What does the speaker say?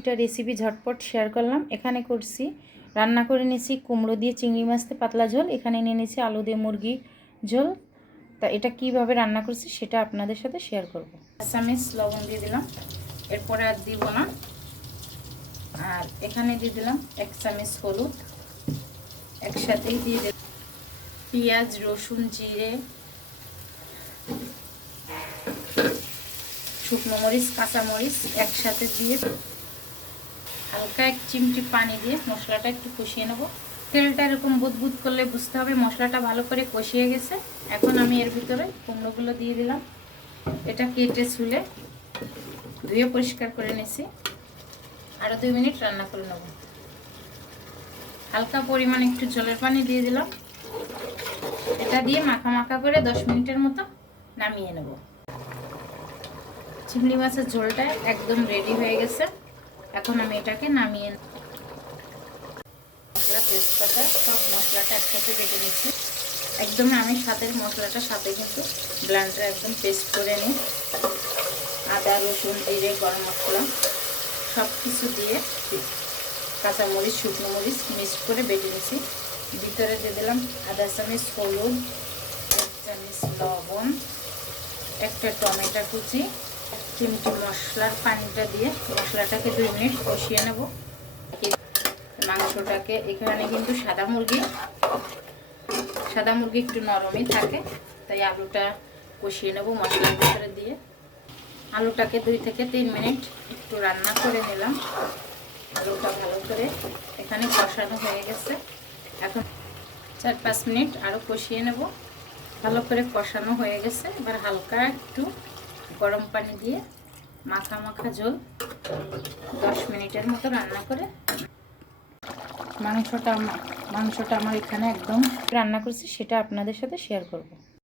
একটা রেসিপি ঝটপট শেয়ার করলাম। এখানে করছি, রান্না করে নিয়েছি কুমড়ো দিয়ে চিংড়ি মাছতে পাতলা ঝোল। এখানে নিয়ে নিয়েছি আলু দিয়ে মুরগি ঝোল। তা এটা কীভাবে রান্না করছি সেটা আপনাদের সাথে শেয়ার করব। চামিচ লবণ দিয়ে দিলাম। এরপরে আর দিব না। আর এখানে দিয়ে দিলাম এক চামিচ হলুদ। একসাথেই দিয়ে দিলাম পেঁয়াজ, রসুন, জিরে, শুকনো মরিচ কাঁচা মরিচ একসাথে দিয়ে হালকা এক চিমটি পানি দিয়ে মশলাটা একটু কষিয়ে নেব। তেলটা এরকম বুদবুদ করলে বুঝতে হবে মশলাটা ভালো করে কষিয়ে গেছে। এখন আমি এর ভিতরে কুমড়োগুলো দিয়ে দিলাম। এটা কেটে ছুলে ধুয়ে পরিষ্কার করে নিছি। আরও দুই মিনিট রান্না করে নেব। হালকা পরিমাণ একটু জলের পানি দিয়ে দিলাম। এটা দিয়ে মাখা মাখা করে দশ মিনিটের মতো নামিয়ে নেব। চিংড়ি মাছের ঝোলটা একদম রেডি হয়ে গেছে। এখন আমি এটাকে নামিয়ে মশলা তেজপাতা, সব মশলাটা একসাথে বেটে নিচ্ছি। একদম আমি সাথের মশলাটা সাথে কিন্তু ব্লান্ডটা একদম পেস্ট করে নিই। আদা, রসুন, জিরে, গরম মশলা সব কিছু দিয়ে কাঁচামরিচ, শুকনো মরিচ মিক্সড করে বেটে নিয়েছি ভিতরে দিয়ে দিলাম আদা, চামচ, হলুদ, এক চামচ লবণ, একটা টমেটো কুচি চিমটি মশলার পানিটা দিয়ে মশলাটাকে দুই মিনিট কষিয়ে নেব। মাংসটাকে এখানে কিন্তু সাদা মুরগি সাদা মুরগি একটু নরমই থাকে, তাই আলুটা কষিয়ে নেব মশলার ভিতরে দিয়ে। আলুটাকে দুই থেকে তিন মিনিট একটু রান্না করে নিলাম। আলুটা ভালো করে এখানে কষানো হয়ে গেছে। এখন চার পাঁচ মিনিট আরও কষিয়ে নেব। ভালো করে কষানো হয়ে গেছে। এবার হালকা একটু গরম পানি দিয়ে মাখা মাখা ঝোল। দশ মিনিটের মতো রান্না করে। মাংসটা মাংসটা আমার এখানে একদম রান্না করছি, সেটা আপনাদের সাথে শেয়ার করব।